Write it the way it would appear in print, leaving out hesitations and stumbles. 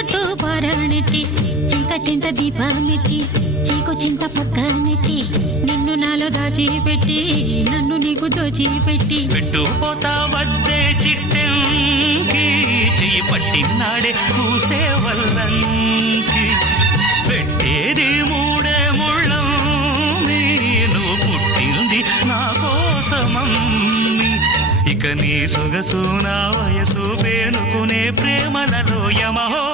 బొట్టు పారాణెట్టి చీకటింట దీపామెట్టి చీకు చింత పక్కనెట్టి నిన్ను నాలో దాచిపెట్టి నన్ను నీకు దోచిపెట్టి పెట్టుపోతా వద్దే చిట్టెంకి చెయ్యి పట్టినాడే కూసే వల్లంకి పెట్టేది మూడే ముళ్ళం నువ్వు పుట్టింది నా కోసమమ్మి ఇక నీ సొగసు నా వయసు పేనుకునే ప్రేమలలో యమహో